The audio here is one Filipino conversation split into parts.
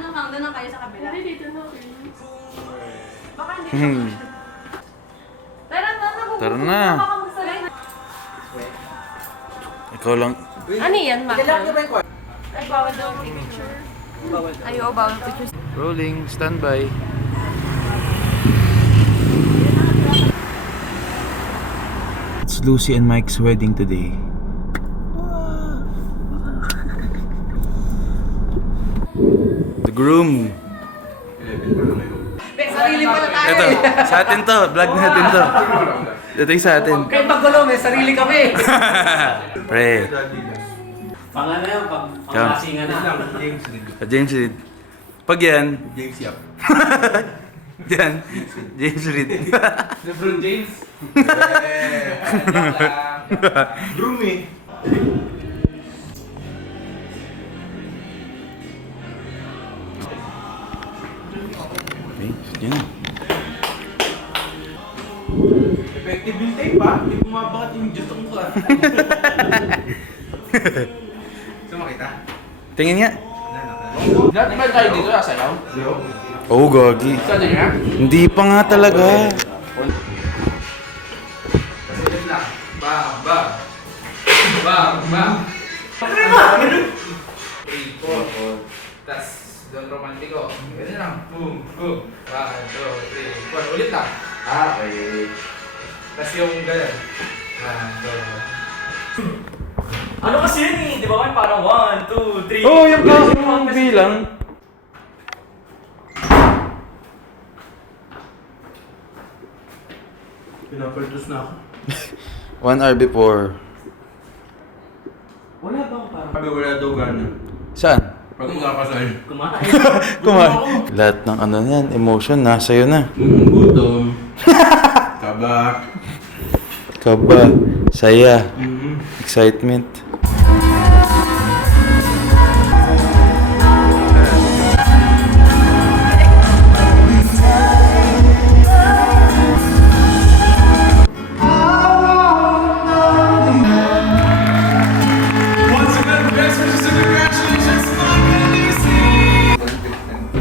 Ano kang doon na kayo sa kabila? Hindi, dito na. Baka hindi. Tara na. Baka magsalay na. Ikaw lang. Ano yan, Maka? Ay, bawal daw picture. Ayaw, bawal picture. Rolling, standby. It's Lucy and Mike's wedding today. The groom. Sarili pa na tayo. Ito, sa atin to. Vlog natin to. Ito yung sa atin. Kahit magulo, may sarili kami. Pre. Pangalan yan, panglasingan na. James Reid. Pag yan. James Yap. Yan. James Reid. LeBron James. Brumi. Okay, yan. Effective yung tape ha? Hindi bumabakat yung jutong ko ah. Sumakita? Tingin nga. Dati ba tayo dito sasayaw? Oh, gagi. Saan niya? Hindi pa nga talaga. Pasilid lang. Bang, bang. Bang, bang. 3, 4. Tas, doon romantiko. Ganun lang. Boom, boom. 1, 2, 3, 4. Ulit lang. Okay. Tas yung ganun. 1, 2. Ano kasi yun eh? Di ba man parang 1, 2, 3. Oh, yung klase mong bilang. Pinapaltos na ako. 1 hour before. Wala bang parang Sabi wala daw gana. Saan? Pag magkakasal. kumain? Lahat ng ano yan, emotion, nasa iyo na. Gutom. Kaba. Kaba, saya, excitement.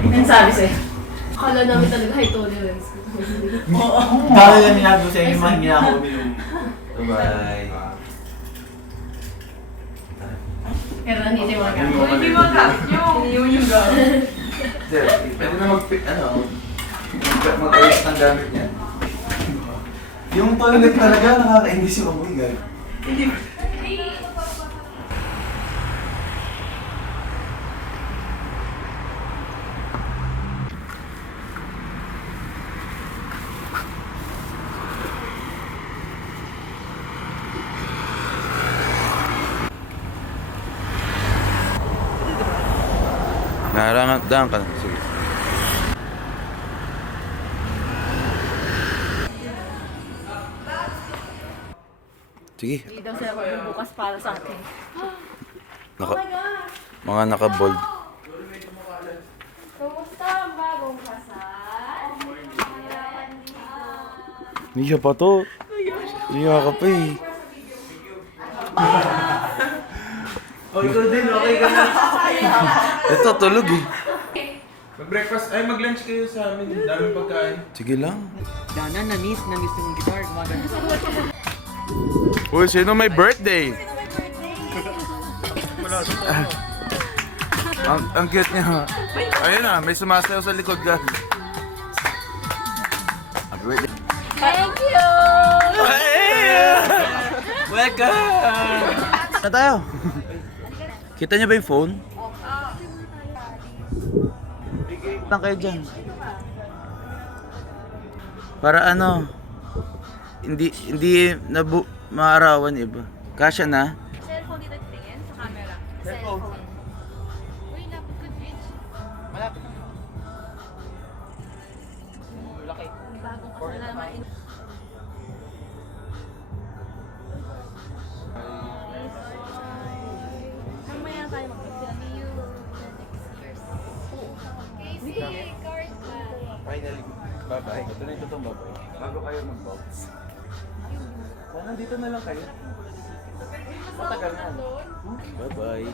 Ano sabi sa'yo? Akala namin talaga high tolerance. Kaya lang nilago sa inyo, mahingi ako uminom. Bye-bye. Pero hindi mo ka. Hindi mo ka. Yung ga. Sir, pwede na mag-ayos ng gamit niya. Yung toilet talaga, nakakainis yung amoy, guys. Nararamdaman ka na. Sige. Sige. Hindi daw sila magbubukas para sa atin. Naka, mga naka-bold. Kumusta ang bagong kasal? Niya pa to. Niya ka pa eh. Oh, ikaw din, okay ka na. Ito, tulog eh. Mag-breakfast, ay mag-lunch kayo sa amin. Daming pagkain. Sige lang. Dana, na-miss yung guitar. Uy, sino may birthday? Ang cute niya. Ayun na, may sumasayaw sa likod ka. Happy birthday. Thank you! Welcome! Na tayo. Kita niyo ba yung phone? Lang kayo dyan. Para ano, hindi maarawan iba. Kasya na? Cellphone dito tingin sa camera. Cellphone. Uy, lapit ko, Twitch. Malapit na. Laki. Bagong kasal na naman. Mamaya tayo mag-see you next years. Casey, card ka. Finally, bye-bye. Ito na yung totoong bye-bye. Bago kayo mag-box. Sana dito na lang kayo. Matagal na. Bye-bye.